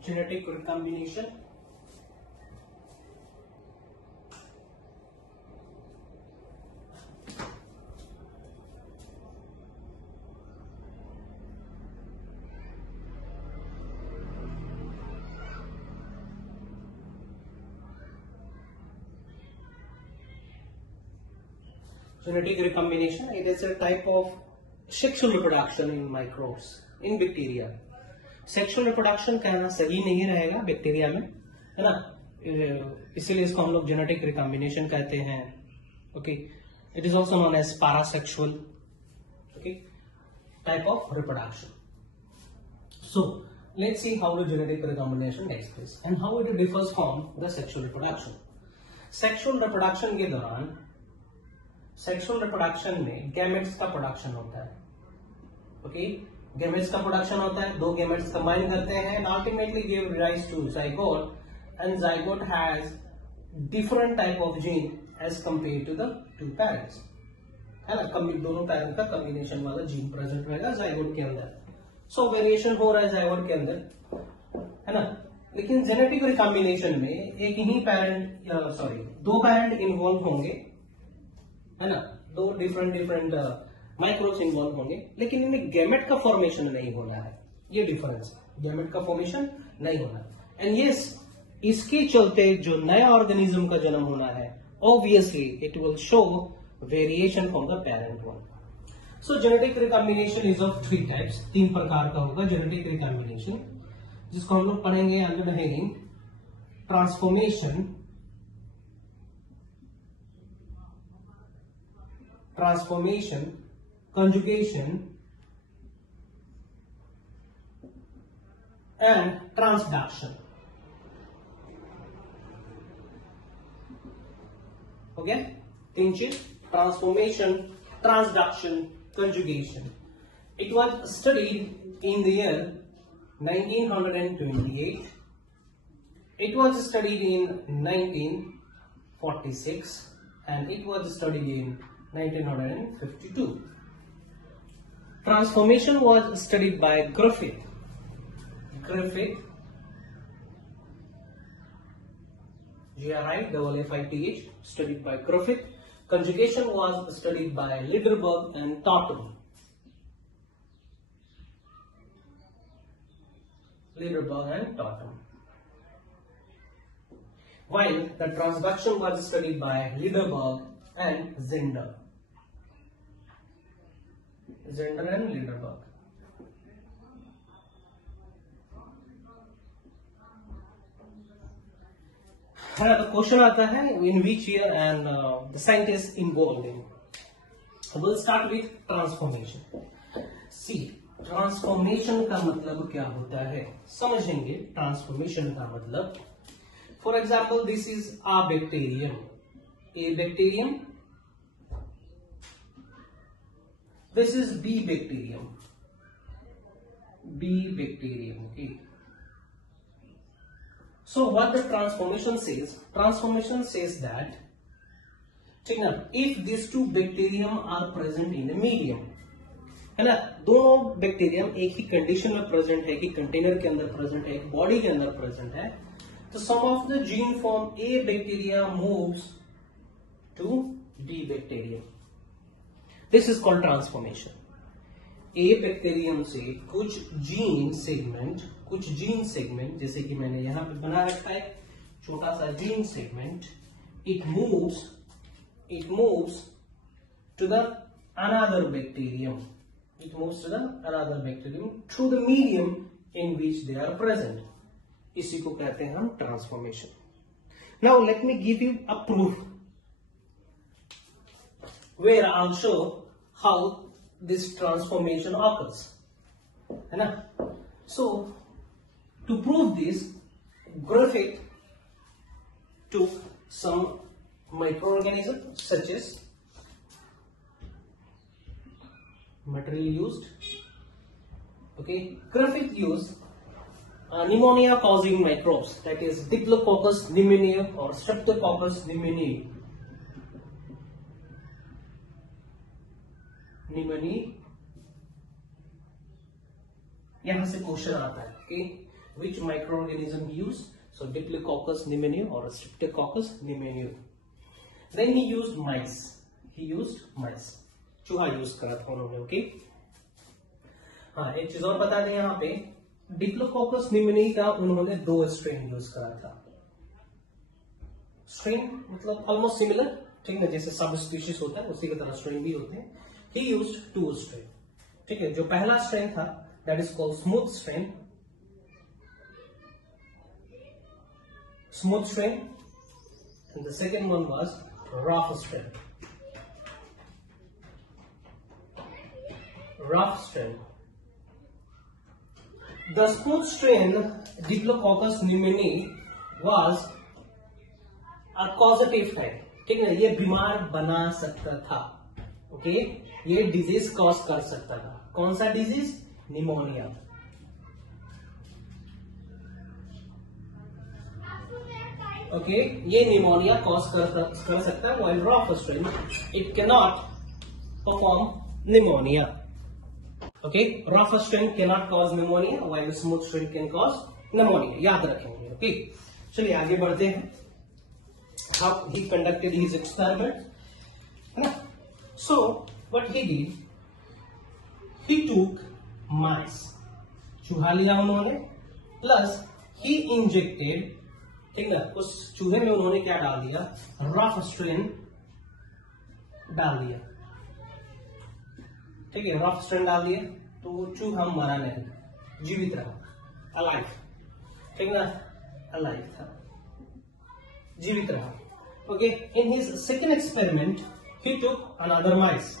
genetic recombination. Genetic recombination, it is a type of sexual reproduction in microbes, in bacteria. Sexual reproduction कहना सही नहीं रहेगा bacteria में, है ना, इसीलिए इसको हम लोग जेनेटिक रिकॉम्बिनेशन कहते हैं. Okay, it is also known as parasexual, okay, type of reproduction. So let's see how the genetic recombination takes place and how it differs from the sexual reproduction. Sexual reproduction के दौरान sexual reproduction में gametes का production होता है. Okay, gametes का production होता है, दो गैमेट्स कंबाइन करते हैं and ultimately give rise to zygote, and zygote has different type of gene as compare to the two parents, है ना. दोनों पेरेंट का कॉम्बिनेशन वाला जीन प्रेजेंट रहेगा जाइगोट के अंदर. सो वेरिएशन हो रहा है जाइगोट के अंदर, है ना. लेकिन जेनेटिक रिकॉम्बिनेशन में एक ही पेरेंट दो पेरेंट इन्वॉल्व होंगे, है ना, दो डिफरेंट माइक्रोब्स इन्वॉल्व होंगे, लेकिन इनमें गैमेट का फॉर्मेशन नहीं होना है. ये डिफरेंस है, गैमेट का फॉर्मेशन नहीं होना है. एंड यस, इसके चलते जो नया ऑर्गेनिज्म का जन्म होना है, obviously it will show variation from the parent one. So genetic recombination is of 3 types, 3 प्रकार का होगा जेनेटिक रिकॉम्बिनेशन, जिसको हम लोग पढ़ेंगे under the heading transformation, conjugation and transduction. Okay, 3 चीज: transformation, transduction, conjugation. It was studied in the year 1928. It was studied in 1946 and it was studied in 1952. Transformation was studied by Griffith, Griffith, studied by Griffith. Conjugation was studied by Liederberg and Totten. While the transduction was studied by Liederberg and Zender and Liederberg. The question आता है, in which year and the scientists involved in. We'll start with transformation. See, transformation का मतलब क्या होता है, समझेंगे. Transformation का मतलब, for example, this is a bacterium. This is B bacterium. Okay. So what the transformation says? Transformation says that, if these 2 bacterium are present in a medium, है ना, दोनों बैक्टीरियम एक ही कंडीशन में प्रेजेंट है, कि container के अंदर present है, बॉडी के अंदर प्रेजेंट है, तो some of the gene from a bacteria moves to B bacterium. This is called transformation. A bacterium से कुछ जीन सेगमेंट, जैसे कि मैंने यहां पे बना रखा है छोटा सा gene segment, it moves to the another bacterium. It moves to the another bacterium through the medium in which they are present. इसी को कहते हैं हम transformation. Now let me give you a proof where I'll show how this transformation occurs. है ना? So to prove this, Griffith took some microorganisms such as material used. Okay, Griffith used pneumonia causing microbes, that is Diplococcus pneumoniae or Streptococcus pneumoniae. यहां से question आता है कि Which microorganism he used? So Diplococcus pneumoniae or Streptococcus pneumoniae. Then he used mice. He used mice. चूहा use करा था उन्होंने. Okay. हाँ, एक चीज और बता दें यहाँ पे, डिप्लोकोकस निमोनिया का उन्होंने 2 स्ट्रेन यूज करा था. स्ट्रेन मतलब ऑलमोस्ट सिमिलर, ठीक है, जैसे सब स्पीशीज होता है उसी की तरह स्ट्रेन भी होते हैं. ही यूज्ड 2 स्ट्रेन. ठीक है, जो पहला स्ट्रेन था that is called smooth strain. Smooth strain and the second one was rough strain. Rough strain. The smooth strain Diplococcus pneumoniae was a causative type. ठीक है, ये बीमार बना सकता था. ओके, ये डिजीज कॉज कर सकता था. कौन सा डिजीज? निमोनिया. ओके, ये निमोनिया कॉज कर सकता है. While rough strain it cannot perform pneumonia. Okay, rough strain cannot cause pneumonia, while the smooth strain can cause pneumonia. याद रखेंगे. ओके, चलिए आगे बढ़ते हैं. How he conducted his experiment. So what he did, he took mice. चूहा लिया उन्होंने, plus he injected, ठीक है, उस चूहे में उन्होंने क्या डाल दिया? रफ स्ट्रेन डाल दिया. ठीक है, रफ स्ट्रेन डाल दिया तो वो चूहा मरा नहीं, जीवित रहा, अलाइव. ठीक ना, अलाइव था, जीवित रहा. Okay, in his second experiment he took another mice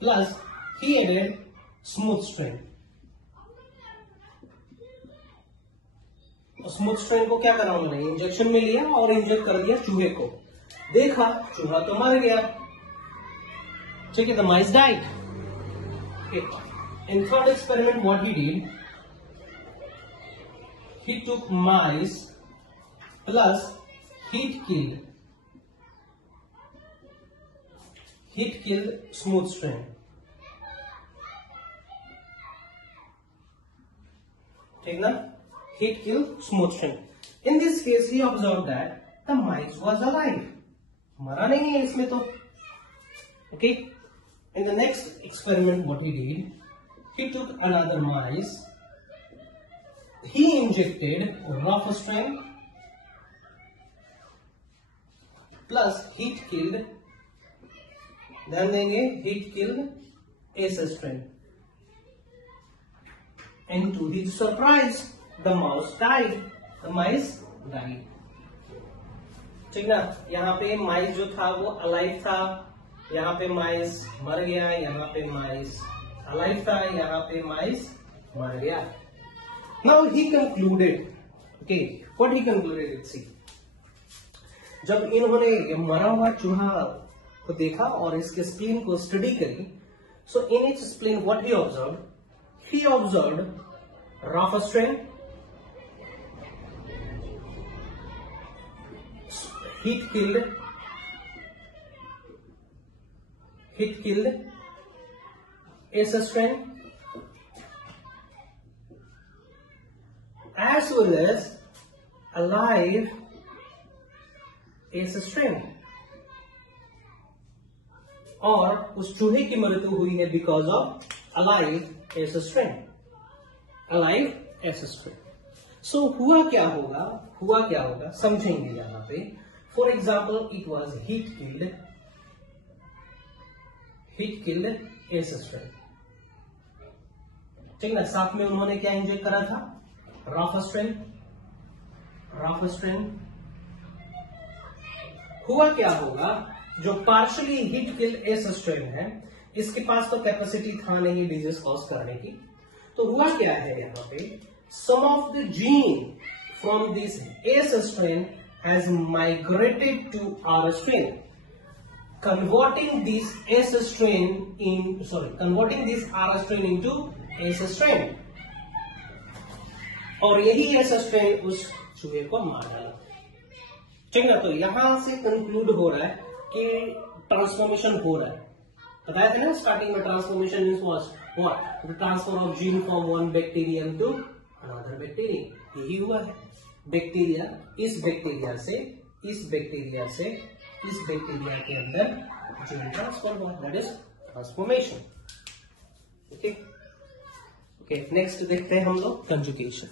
plus he added smooth strain. Smooth strain को क्या करा उन्होंने? इंजेक्शन में लिया और इंजेक्ट कर दिया चूहे को. देखा चूहा तो मर गया. ठीक है, the mice died. In third experiment, what he did, he took mice plus heat killed smooth strain. ठीक ना, heat killed smooth strain. In this case, he observed that the mice was alive. मरा नहीं है इसमें तो. Okay. In the next experiment, what he did, he took another mice, he injected rough strain plus heat killed, then देंगे heat killed ace strain. And to his surprise, the mouse died. The mice died. ठीक ना, यहाँ पे माइस जो था वो alive था, यहाँ पे माइस मर गया, यहाँ पे माइस अलाइव था, यहाँ पे माइस मर गया. Now he concluded. Okay, what he concluded, let's see. जब इन्होंने मरा हुआ चूहा को देखा और इसके स्प्लीन को स्टडी करी, so in its spleen what he observed rough strain, heat killed ace strain, as well as alive ace strain. और उस चूहे की मृत्यु हुई है because of alive S strain. So हुआ क्या होगा समझेंगे यहां पे. For example, it was heat killed S strain. ठीक ना, साथ में उन्होंने क्या इंजेक्ट करा था? Rough strain. हुआ क्या होगा, जो partially heat killed S strain है, इसके पास तो कैपेसिटी था नहीं डिजीज कॉज करने की. तो हुआ क्या है यहाँ पे, some of the gene from this S strain has migrated to R strain, converting this R strain into S strain, और यही S strain उस चूहे को मार डाला. ठीक है, तो यहां से कंक्लूड हो रहा है कि ट्रांसफॉर्मेशन हो रहा है. बताया था ना स्टार्टिंग में, transformation means what? The transfer of gene from one bacterium to another bacteria. यही हुआ है, बैक्टीरिया इस बैक्टीरिया से इस बैक्टीरिया से इस बैक्टीरिया के अंदर जीन ट्रांसफर हुआ, that is transformation. Okay okay, next देखते हैं हम लोग conjugation.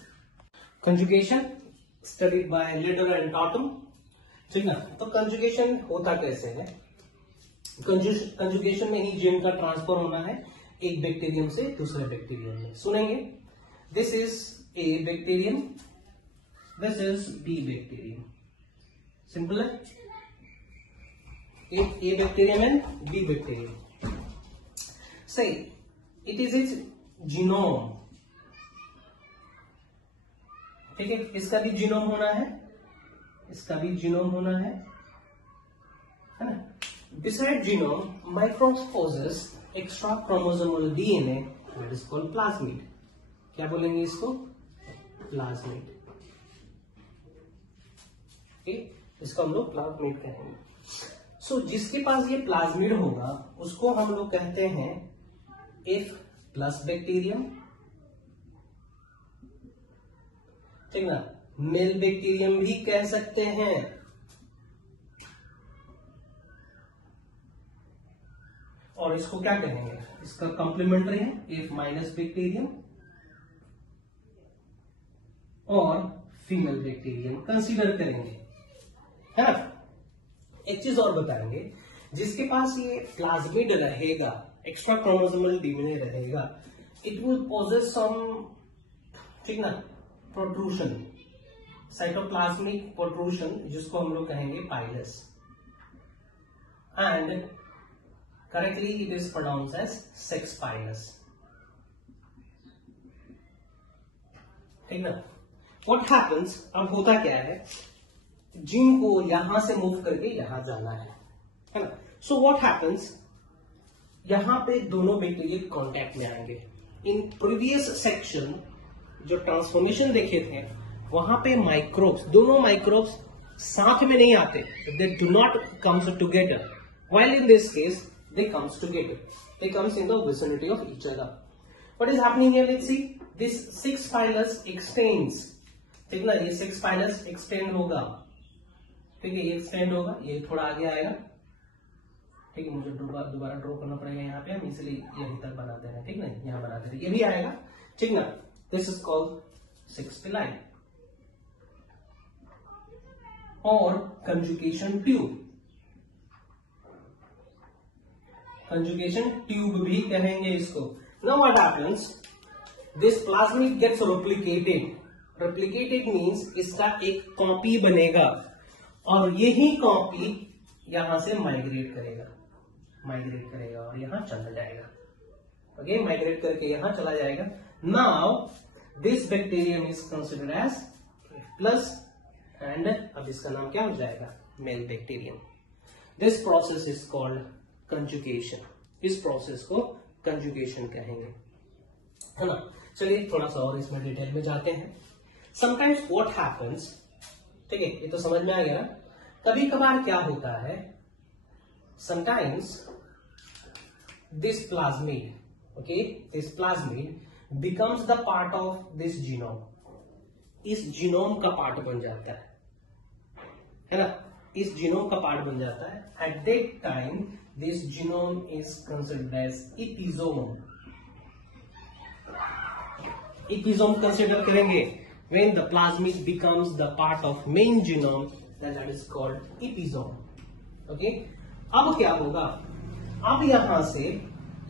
Conjugation studied by leader and Tatum, ठीक ना। तो कंजुगेशन होता कैसे है? कंजुगेशन में ही जीन का ट्रांसफर होना है एक बैक्टीरियम से दूसरे बैक्टीरियम में। सुनेंगे, this is A bacterium, this is B bacterium. Simple है, एक A bacterium and B bacterium. सही, इट इज इज जीनोम, ठीक है। इसका भी जीनोम होना है, इसका भी जीनोम होना है ना। Beside genome, microbes possess extra chromosomal DNA that is called plasmid. क्या बोलेंगे इसको? प्लाज्मिड। okay? इसको हम लोग प्लाज्मिड कहेंगे। सो जिसके पास ये प्लाज्मिड होगा उसको हम लोग कहते हैं F प्लस बैक्टीरियम, ठीक ना। मेल बैक्टीरियम भी कह सकते हैं, और इसको क्या कहेंगे? इसका कॉम्प्लीमेंट्री है F माइनस बैक्टीरियम, और फीमेल बैक्टीरियम कंसीडर करेंगे, है ना। एक चीज और बताएंगे, जिसके पास ये प्लाज्मिड रहेगा, एक्स्ट्रा क्रोमोसोमल डीएनए रहेगा, इट विल पोजेस सम, ठीक ना, प्रोट्रूशन, साइटोप्लाज्मिक प्रोट्रूशन, जिसको हम लोग कहेंगे pilus, and correctly it is pronounced as sex pilus, ठीक ना। What happens, अब होता क्या है, जीन को यहां से मूव करके यहां जाना है ना। So what happens, यहां पे दोनों बैक्टीरिया कांटेक्ट में आएंगे। इन प्रीवियस सेक्शन जो ट्रांसफॉर्मेशन देखे थे वहां पे माइक्रोब्स, दोनों माइक्रोब्स साथ में नहीं आते, they do not comes together, while in this case they comes together, they comes in the vicinity of each other. What is happening here? Let's see, this 6 pilus extends, ठीक ना। ये 6 pilus extend होगा, ठीक है, ये extend होगा, ये थोड़ा आगे आएगा, ठीक है। मुझे दोबारा ड्रॉ करना पड़ेगा यहाँ पे, हम इसलिए यहीं तक बनाते हैं, ठीक ना, यहाँ बनाते हैं, ये भी आएगा, ठीक ना। दिस इज कॉल्ड 6 pili, और कंजुगेशन ट्यूब, कंजुगेशन ट्यूब भी कहेंगे इसको। Now what happens, this plasmid gets replicated, replicated means इसका एक कॉपी बनेगा, और यही कॉपी यहां से माइग्रेट करेगा और यहां चला जाएगा, ओके, माइग्रेट करके यहां चला जाएगा। Now this bacterium is considered as plus, and अब इसका नाम क्या हो जाएगा? Male bacterium. This process is called conjugation, इस प्रोसेस को कंजुगेशन कहेंगे, है ना। चलिए थोड़ा सा और इसमें डिटेल में जाते हैं। समटाइम्स व्हाट हैपेंस, ठीक है, ये तो समझ में आ गया ना। कभी कभार क्या होता है, sometimes this plasmid, okay, this plasmid becomes the part of this genome, इस जीनोम का पार्ट बन जाता है ना, इस जीनोम का पार्ट बन जाता है। At that time this genome is considered as episome. Episome consider करेंगे when the plasmid becomes the part of main genome, then that is called episome. Okay? अब क्या होगा, अब यहां से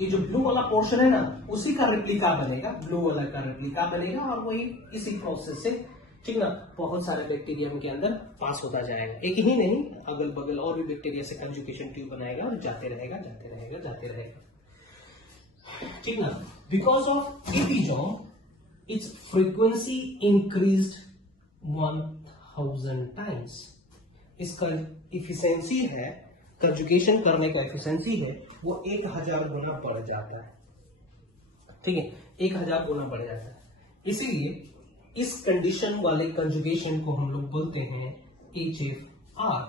ये जो ब्लू वाला पोर्शन है ना, उसी का रेप्लिका बनेगा, ब्लू वाला का रेप्लिका बनेगा, और वही इसी प्रोसेस से, ठीक ना, बहुत सारे बैक्टीरियम के अंदर पास होता जाएगा। एक ही नहीं, अगल बगल और भी बैक्टीरिया से कंजुगेशन ट्यूब बनाएगा और जाते रहेगा, ठीक ना। Because of episome it's frequency increased 1000 times. इसका इफिशिएंसी है, कंजुगेशन करने का इफिशिएंसी है, वो 1000 गुना बढ़ जाता है, ठीक है, 1000 गुना बढ़ जाता है। इसीलिए इस कंडीशन वाले कंजुगेशन को हम लोग बोलते हैं HFR,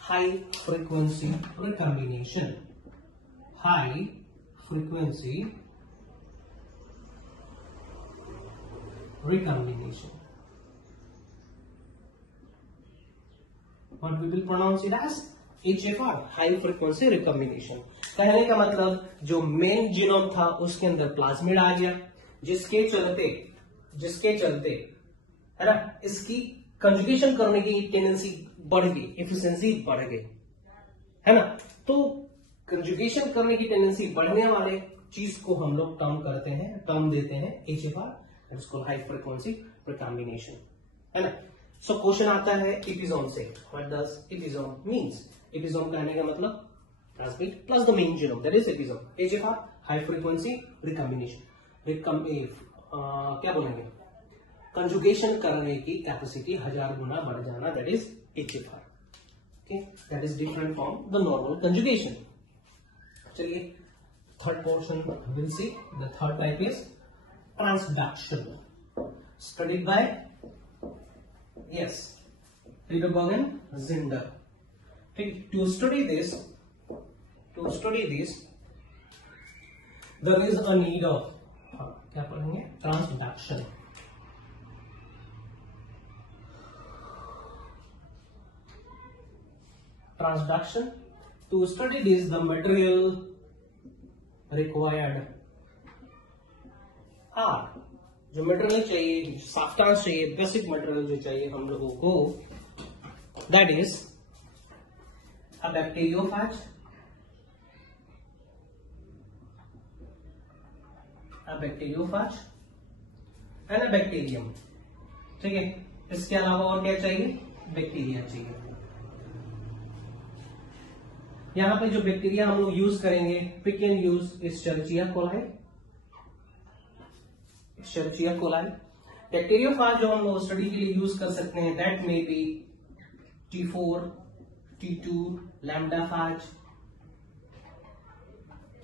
high frequency recombination, high frequency recombination. What we will pronounce it as HFR, high frequency recombination. कहने का मतलब जो मेन जीनोम था उसके अंदर प्लाज्मिड आ गया, जिसके चलते है ना, इसकी कंजुगेशन करने की टेंडेंसी बढ़ गई, एफिशिएंसी बढ़ गई, है ना। तो कंजुगेशन करने की टेंडेंसी बढ़ने वाले चीज को हम लोग टर्म देते हैं HFR, इसको हाई फ्रीक्वेंसी रिकॉम्बिनेशन, है ना। सो क्वेश्चन आता है एपिसोम से, what does episome means. Episome कहने का मतलब transcript plus the main genome, that is episome. HFR, high frequency recombination. क्या बोलेंगे, कंजुगेशन करने की कैपेसिटी 1000 गुना बढ़ जाना, that is HFR। Okay, that is different from the normal conjugation. चलिए third portion will see. The third type is transduction, studied by Friedberg and Zinder. To study this, there is a need of क्या पढ़ेंगे, transduction. To study this, the material required are, जो material चाहिए, substance चाहिए, basic material जो चाहिए हम लोगों को, that is a bacteriophage, and a bacterium. ठीक है, इसके अलावा और क्या चाहिए, बैक्टीरिया चाहिए। यहां पे जो बैक्टीरिया हम लोग यूज करेंगे, pick and use Escherichia coli. Bacteriophage जो हम लोग स्टडी के लिए यूज कर सकते हैं, that may be T4, T2, लैम्डाफेज।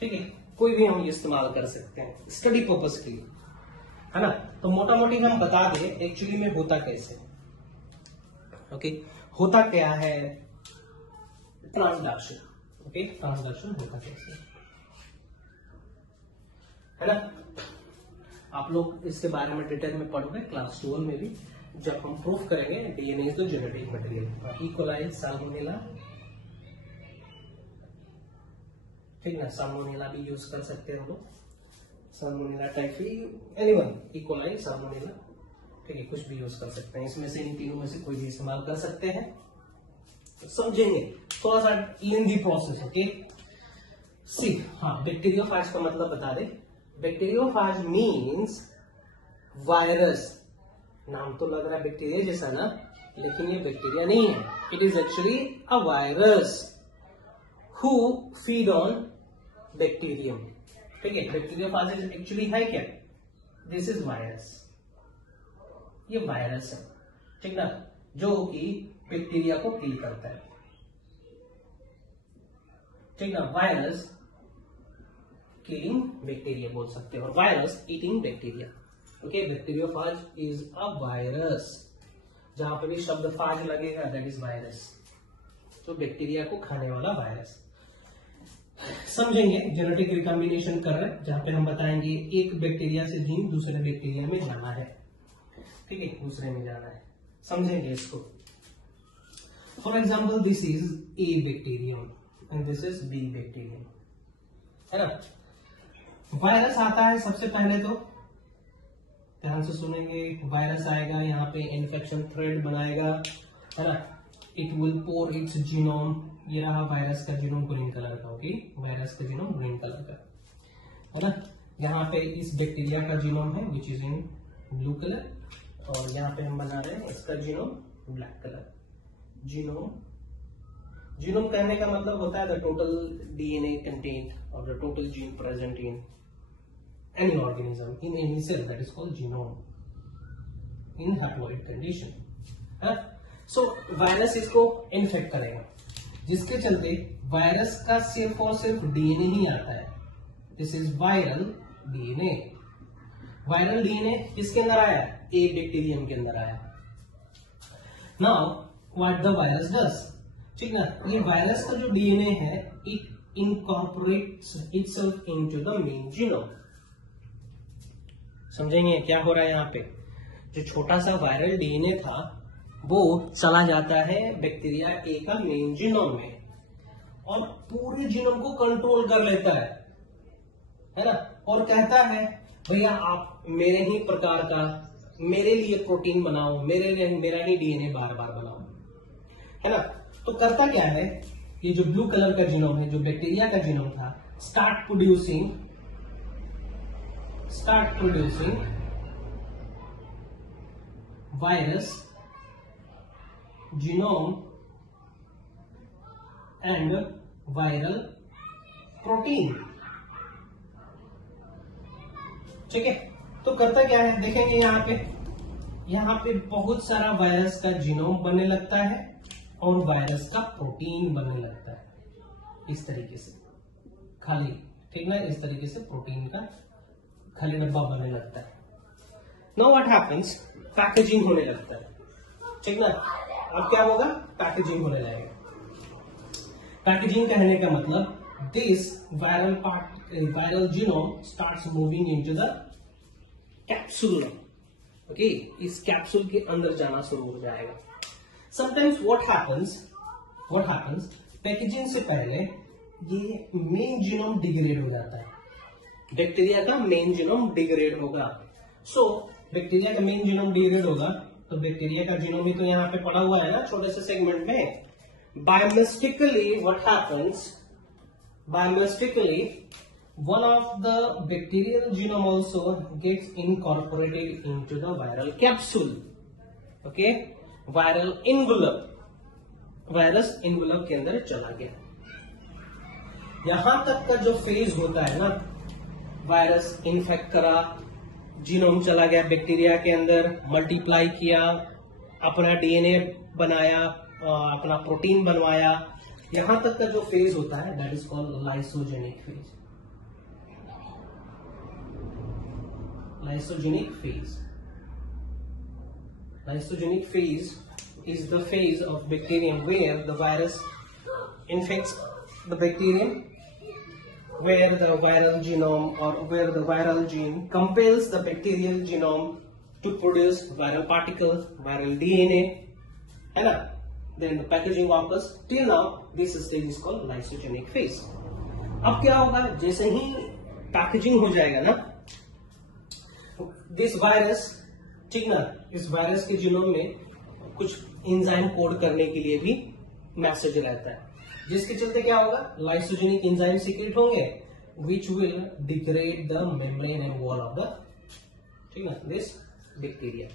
ठीक है, कोई भी हम इस्तेमाल कर सकते हैं स्टडी पर्पस के लिए, है ना। तो मोटा मोटी हम बता दें एक्चुअली में होता कैसे। ओके, होता क्या है ट्रांसडक्शन। ओके, ट्रांसडक्शन होता कैसे, है ना। आप लोग इसके बारे में डिटेल में पढ़ोगे क्लास 12 में भी, जब हम प्रूफ करेंगे DNA is the genetic material. E coli, salmonella, ठीक ना, साल्मोनेला भी यूज कर सकते हैं हम लोग, salmonella typhi, anyone, E coli, salmonella, ठीक है, कुछ भी यूज कर सकते हैं इसमें से, इन तीनों में से कोई भी इस्तेमाल कर सकते हैं। तो समझेंगे थोड़ा सा लेंथी प्रोसेस। ओके, सी, हाँ, बैक्टीरियोफेज का मतलब बता दे। Bacteriophage means virus. नाम तो लग रहा है बैक्टीरिया जैसा ना, लेकिन ये बैक्टीरिया नहीं है, it is actually a virus who feed on bacterium. ठीक है, बैक्टीरियोफेज एक्चुअली है क्या, दिस इज वायरस, ये वायरस है, ठीक ना, जो कि बैक्टीरिया को किल करता है। ठीक ना, वायरस किलिंग बैक्टीरिया बोल सकते हैं, और virus eating bacteria. Okay, bacteriophage is a virus, जहां पे भी शब्द फाज लगेगा दैट इज वायरस, तो बैक्टीरिया को खाने वाला वायरस। समझेंगे जेनेटिक रिकॉम्बिनेशन कर रहे हैं, जहां पे हम बताएंगे एक बैक्टीरिया से जीन दूसरे बैक्टीरिया में जाना है, ठीक है, दूसरे में जाना है, समझेंगे इसको। For example, this is A bacterium and this is B bacterium, है ना। वायरस आता है सबसे पहले, तो ध्यान से सुनेंगे, वायरस आएगा, यहाँ पे इन्फेक्शन थ्रेड बनाएगा, है ना। It will pour its genome, ये रहा वायरस का जीनोम ग्रीन कलर का। ओके, वायरस का जीनोम ग्रीन कलर का, है ना। यहाँ पे इस बैक्टीरिया का जीनोम है which is in blue colour, और यहाँ पे हम बना रहे हैं इसका जीनोम ब्लैक कलर। जीनोम कहने का मतलब होता है द टोटल डीएनए कंटेंट और the total gene present in any organism, in any cell, that is called genome in haploid condition, है। So वायरस इसको इन्फेक्ट करेगा, जिसके चलते वायरस का सिर्फ और सिर्फ डीएनए ही आता है, this is viral DNA. Viral DNA किसके अंदर आया, ए बैक्टीरियम के अंदर आया। Now what the virus does, ठीक ना, ये वायरस का जो डीएनए है, it incorporates itself into the main genome. समझेंगे क्या हो रहा है यहाँ पे, जो छोटा सा वायरल डीएनए था वो चला जाता है बैक्टीरिया ए का मेन जीनोम में और पूरे जीनोम को कंट्रोल कर लेता है ना, और कहता है भैया आप मेरे ही प्रकार का, मेरे लिए प्रोटीन बनाओ, मेरे लिए मेरा ही डीएनए बार बार बनाओ, है ना। तो करता क्या है, ये जो ब्लू कलर का जीनोम है, जो बैक्टीरिया का जीनोम था, start producing virus genome and viral protein. ठीक है, तो करता क्या है देखेंगे, यहाँ पे बहुत सारा वायरस का जीनोम बनने लगता है और वायरस का प्रोटीन बनने लगता है, इस तरीके से खाली, ठीक ना, इस तरीके से प्रोटीन का खाली डब्बा बनने लगता है। नाउ व्हाट हैपेंस, पैकेजिंग होने लगता है, ठीक ना। अब क्या होगा, पैकेजिंग होने लगेगा। पैकेजिंग कहने का मतलब this viral genome starts moving into the capsule, okay, इस कैप्सूल के अंदर जाना शुरू हो जाएगा। Sometimes what happens, पैकेजिंग से पहले ये मेन जीनोम डिग्रेड हो जाता है, बैक्टीरिया का मेन जीनोम डिग्रेड होगा। सो बैक्टीरिया का मेन जीनोम डिग्रेड होगा तो बैक्टीरिया का जीनोम भी तो यहाँ पे पड़ा हुआ है ना, छोटे से सेगमेंट में। Biomystically what happens, one of the bacterial genome also gets incorporated into the viral capsule, okay, viral envelope, virus envelope के अंदर चला गया। यहां तक का जो फेज होता है ना, वायरस इन्फेक्ट करा, जीनोम चला गया बैक्टीरिया के अंदर, मल्टीप्लाई किया, अपना डीएनए बनाया, अपना प्रोटीन बनवाया, यहां तक का जो फेज होता है that is called lysogenic phase. Lysogenic phase is the phase of bacterium where the virus infects the bacterium, where the viral genome or where the viral gene compels the bacterial genome to produce viral particles, viral DNA, है ना। Then the packaging occurs. Till now, this stage is called lysogenic phase. अब क्या होगा, जैसे ही packaging हो जाएगा ना, this virus, ठीक ना, इस वायरस के जीनोम में कुछ एंजाइम कोड करने के लिए भी मैसेज रहता है, जिसके चलते क्या होगा, लाइसोजेनिक एंजाइम सीक्रेट होंगे which will degrade the membrane and wall of the, ठीक ना, दिस बैक्टीरिया।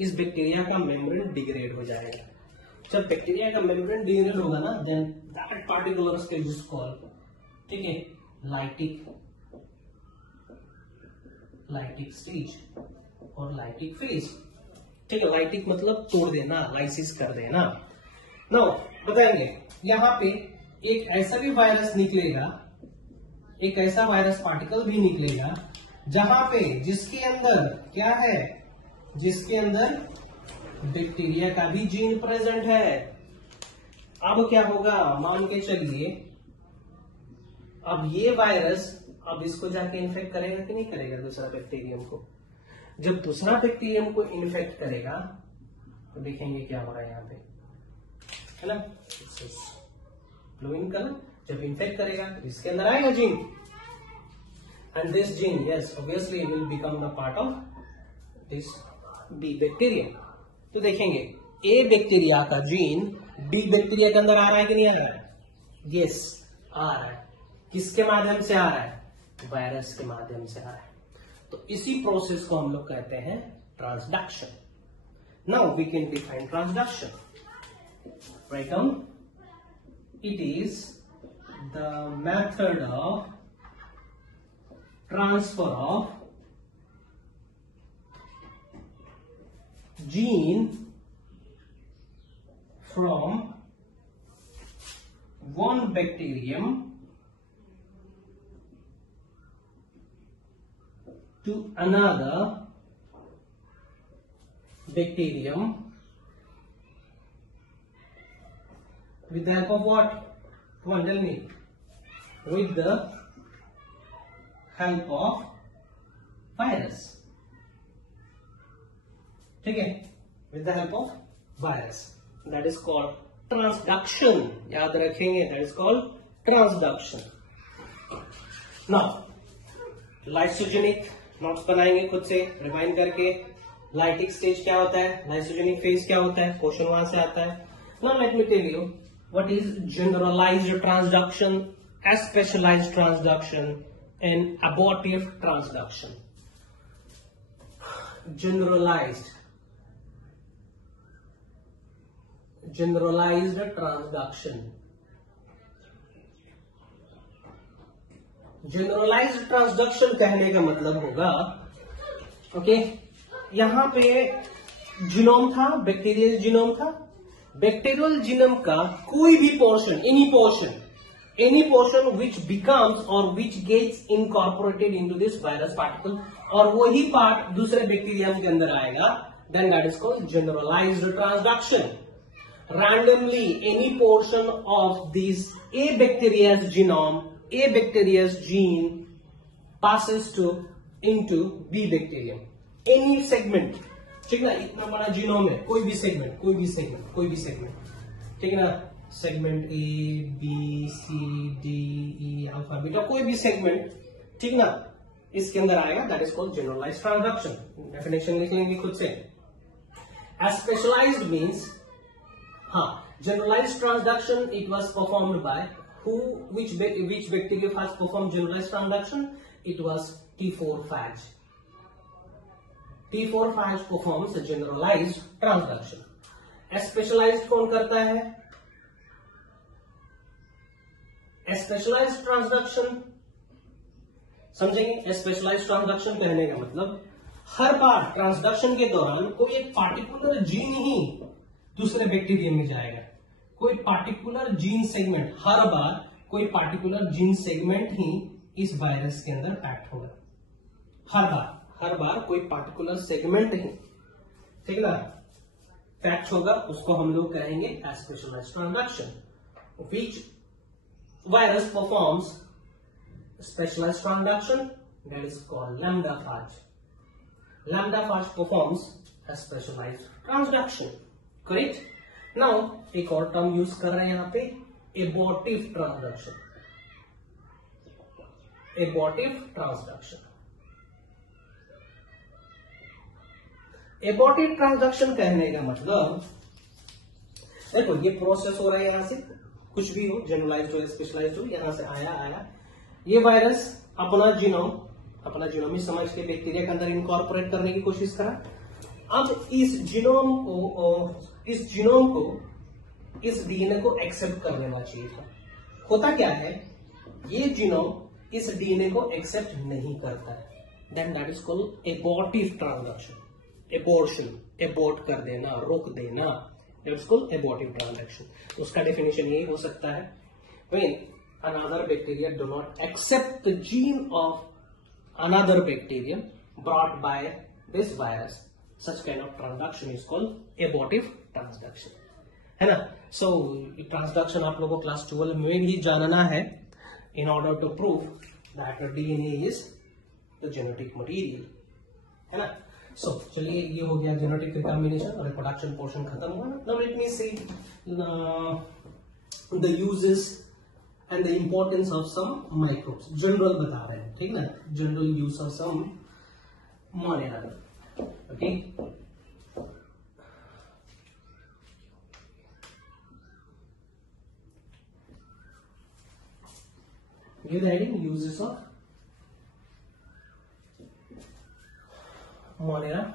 इस बैक्टीरिया का मेम्ब्रेन डिग्रेड हो जाएगा। जब बैक्टीरिया का मेम्ब्रेन डिग्रेड होगा ना, then that particular stage is called, ठीक है, लाइटिक स्टेज और लाइटिक फेज। ठीक है, लाइटिक मतलब तोड़ देना, लाइसिस कर देना। नाउ बताएंगे, यहाँ पे एक ऐसा भी वायरस निकलेगा, एक ऐसा वायरस पार्टिकल भी निकलेगा जहां पे जिसके अंदर क्या है, जिसके अंदर बैक्टीरिया का भी जीन प्रेजेंट है। अब क्या होगा, मान के चलिए, अब ये वायरस अब इसको जाके इन्फेक्ट करेगा कि नहीं करेगा दूसरा बैक्टीरियम को। जब दूसरा बैक्टीरियम को इन्फेक्ट करेगा तो देखेंगे क्या हो रहा है यहाँ पे, है ना, ब्लू इन कलर। जब इन्फेक्ट करेगा तो इसके अंदर आएगा gene, and this gene, yes obviously will become the part of this B bacterium. तो देखेंगे ए बैक्टीरिया का जीन बी बैक्टीरिया के अंदर आ रहा है कि नहीं आ रहा है, यस आ रहा है। किसके माध्यम से आ रहा है, वायरस के माध्यम से आ रहा है। तो इसी प्रोसेस को हम लोग कहते हैं transduction. Now we can define transduction, write down, it is the method of transfer of gene from one bacterium to another bacterium with the help of what? Come on, tell me. With the help of virus. ठीक है, with the help of virus, that is called transduction, याद रखेंगे, that is called transduction. Now lysogenic notes बनाएंगे खुद से rewind करके। Lytic stage क्या होता है, लाइसोजेनिक फेज क्या होता है, क्वेश्चन वहां से आता है। Now let me tell you what is generalised transduction, specialised transduction and abortive transduction. Generalised transduction, generalised transduction कहने का मतलब होगा, ओके, यहां पे जीनोम था, बैक्टीरियल जीनोम था, बैक्टीरियल जीनोम का कोई भी portion, any portion which becomes और which gets incorporated into this virus particle, और वही पार्ट दूसरे बैक्टीरियम के अंदर आएगा, then that is called generalised transduction. Randomly any portion of this A bacteria's genome, A bacteria's gene passes into B bacterium, any segment, ठीक ना, इतना बड़ा जीनोम है, कोई भी सेगमेंट, ठीक है ना, segment A B C D E alpha beta, कोई भी सेगमेंट, ठीक ना, इसके अंदर आएगा, that is called generalised transduction. Definition लिख लेंगे खुद से। Specialised means, generalized transduction, it was performed by which bacteria has performed generalized transduction? It was T4 phage. T4 phage performs a generalized transduction. Specialized कौन करता है? Specialized transduction समझेंगे। Specialised transduction कहने का मतलब हर बार ट्रांसडक्शन के दौरान कोई एक पार्टिकुलर जीन ही दूसरे बैक्टीरियम में जाएगा, कोई पार्टिकुलर जीन सेगमेंट, हर बार कोई पार्टिकुलर जीन सेगमेंट ही इस वायरस के अंदर पैक्ट होगा, हर बार कोई पार्टिकुलर सेगमेंट ही, ठीक ना, पैक्ट होगा, उसको हम लोग कहेंगे specialised transduction. Which virus performs specialised transduction, that is called lambda phage. Lambda phage performs a specialized transduction. Correct. Now एक और टर्म यूज कर रहे हैं यहां पे, एबॉर्टिव ट्रांसडक्शन। एबॉर्टिव ट्रांसडक्शन कहने का मतलब, देखो ये प्रोसेस हो रहा है, यहां से कुछ भी हो, जनरलाइज्ड हो, स्पेशलाइज्ड हो, यहां से आया, ये वायरस अपना जीनोम ही समझ के बैक्टीरिया के अंदर इनकॉर्पोरेट करने की कोशिश करा। अब इस जीनोम को इस डीएनए को एक्सेप्ट कर लेना चाहिए था। होता क्या है, ये जीनोम इस डीएनए को एक्सेप्ट नहीं करता है, then that is called abortive transduction. Abort कर देना, रोक देना, that is called abortive transduction. उसका डेफिनेशन ये हो सकता है, when another bacteria do not accept the gene of another bacterium brought by this virus, such kind of transduction is called abortive transduction, है ना। So transduction आप लोगों को क्लास 12 में भी जानना है, in order to prove that the DNA is the genetic material, है ना। So चलिए, ये हो गया जेनेटिक रिकॉम्बिनेशन और रिप्रोडक्शन पोर्शन खत्म हुआ। Now let me see the uses and the importance of some microbes. General बता रहे हैं, ठीक ना, general use of some Monera. Okay. Give the heading, uses of Monera.